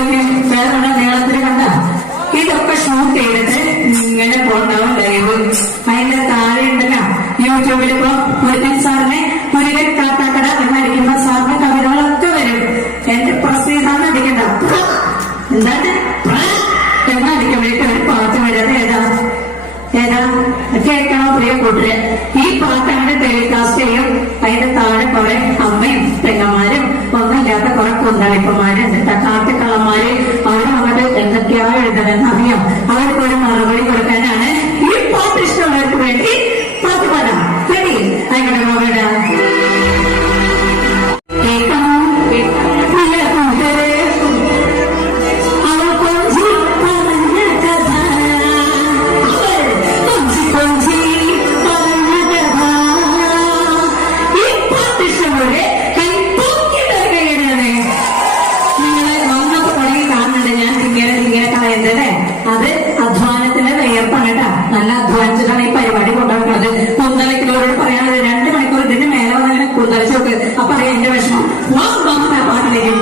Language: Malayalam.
ഇവിടെയൊക്കെ വേറെ നീളത്തിൽ കണ്ട ഇതൊക്കെ ഷൂട്ട് ചെയ്തിട്ട് ഇങ്ങനെ പോണ്ടാവും ലൈവ്. അതിന്റെ താഴെ ഉണ്ടല്ലോ യൂട്യൂബിലിപ്പോ മുരുകൻ സാറിനെ മുരുകൻ കാട്ടാക്കട എന്നടിക്കുമ്പോ സാറിന്റെ കവിതകളൊക്കെ വരും. എന്റെ പ്രസിദ്ധാന്ന് അടിക്കണ്ട എന്താണ് എന്നടിക്കുമ്പോഴേക്കും ഒരു പാട്ട് വരാതെ ഏതാ കേൾക്കണോ പ്രിയ കൂട്ടരെ? ഈ പാട്ട് അങ്ങനെ ടെലികാസ്റ്റ് ചെയ്യും. അതിന്റെ താഴെ കുറെ അമ്മയും പെങ്ങന്മാരും ഒന്നുമില്ലാത്ത കുറെ കുന്തളിപ്പന്മാരുണ്ട്, കാട്ടുകള്ളന്മാര്. അവരങ്ങോട്ട് എന്തൊക്കെയാ എഴുതണമെന്നറിയാം. അവർക്ക് ഒരു മറുപടി കൊടുക്കാനാണ് ഈ പാട്ട് ഇഷ്ടമുള്ളവർക്ക് വേണ്ടി പാട്ട് പാടാം. ശരി, ആയിക്കോട്ടെ മോവേടാ. അത് അധ്വാനത്തിന്റെ വേർപ്പാണ് കേട്ടാ. നല്ല അധ്വാനിച്ചിട്ടാണ് ഈ പരിപാടി കൊണ്ടുവന്നത്. കുന്തളിക്കുന്നവരോട് പറയാനുള്ളത് 2 മണിക്കൂർ ഇതിന്റെ മേലെ വന്നതിനെ കുന്തളിച്ചോക്ക്. അപ്പൊ അറിയാം എന്റെ വിഷമം. പാട്ടിലേക്ക്